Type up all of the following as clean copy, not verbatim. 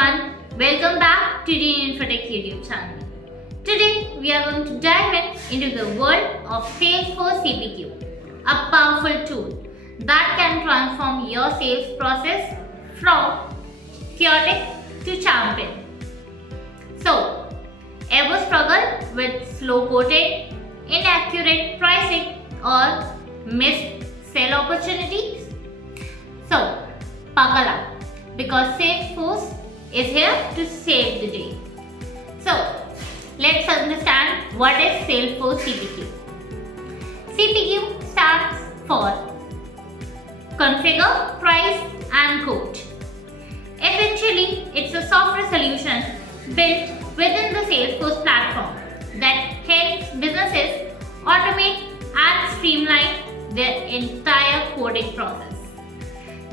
everyone, welcome back to the Infotech YouTube channel. Today we are going to dive into the world of Salesforce CPQ, a powerful tool that can transform your sales process from chaotic to champion. So, ever struggle with slow quoting, inaccurate pricing, or missed sale opportunities? So, buckle up because Salesforce is here to save the day. So, let's understand what is Salesforce CPQ. CPQ stands for Configure, Price and Quote. Essentially, it's a software solution built within the Salesforce platform that helps businesses automate and streamline their entire quoting process.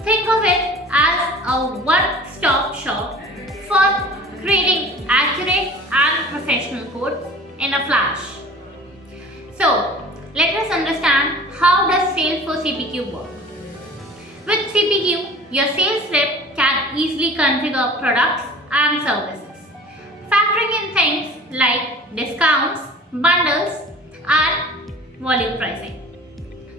Think of it as a one-stop shop for creating accurate and professional quotes in a flash. So, let us understand how does Salesforce CPQ work. With CPQ, your sales rep can easily configure products and services, factoring in things like discounts, bundles, and volume pricing.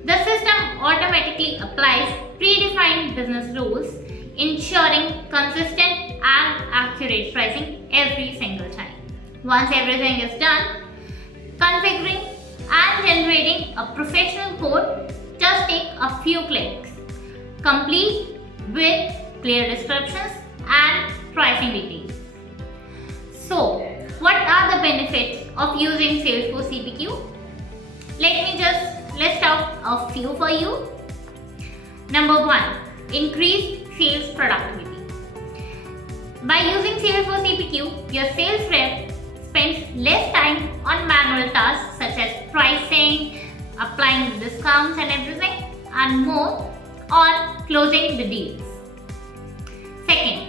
The system automatically applies predefined business rules, ensuring consistent and accurate pricing every single time. Once everything is done, configuring and generating a professional quote just take a few clicks, complete with clear descriptions and pricing details. So, what are the benefits of using Salesforce CPQ? Let me just list out a few for you. Number 1. Increased sales productivity. By using Salesforce CPQ, your sales rep spends less time on manual tasks such as pricing, applying the discounts and everything, and more on closing the deals. Second,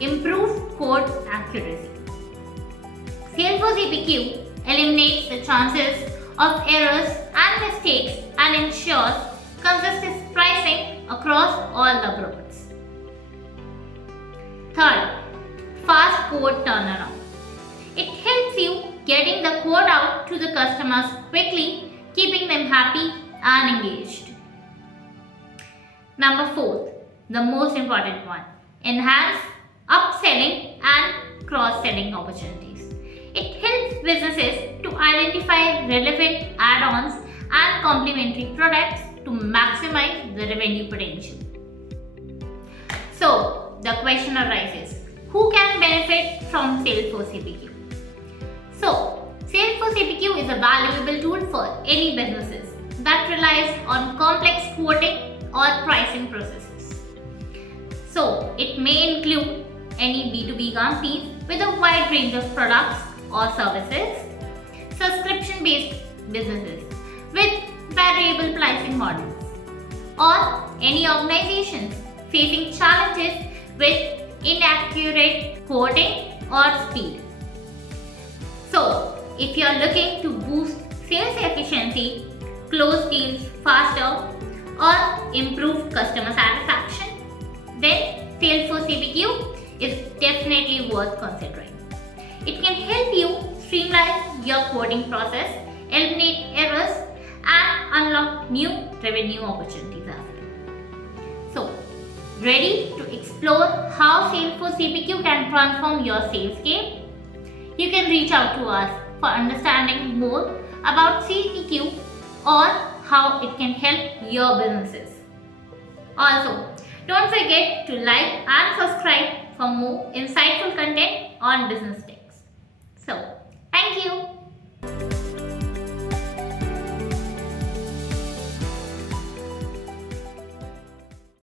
improved quote accuracy. Salesforce CPQ eliminates the chances of errors and mistakes and ensures consistent pricing across all the products. Third, fast quote turnaround. It helps you getting the quote out to the customers quickly, keeping them happy and engaged. Number 4, the most important one, enhance upselling and cross-selling opportunities. It helps businesses to identify relevant add-ons and complementary products to maximize the revenue potential. So, the question arises, who can benefit from Salesforce CPQ? So, Salesforce CPQ is a valuable tool for any businesses that relies on complex quoting or pricing processes. So, it may include any B2B companies with a wide range of products or services, subscription-based businesses with variable pricing models, or any organizations facing challenges with inaccurate quoting or speed. So, if you are looking to boost sales efficiency, close deals faster, or improve customer satisfaction, then Salesforce CPQ is definitely worth considering. It can help you streamline your quoting process, eliminate errors, and unlock new revenue opportunities as well. So, ready to explore how Salesforce CPQ can transform your sales game? You can reach out to us for understanding more about CPQ or how it can help your businesses. Also, don't forget to like and subscribe for more insightful content on business tips. So, thank you.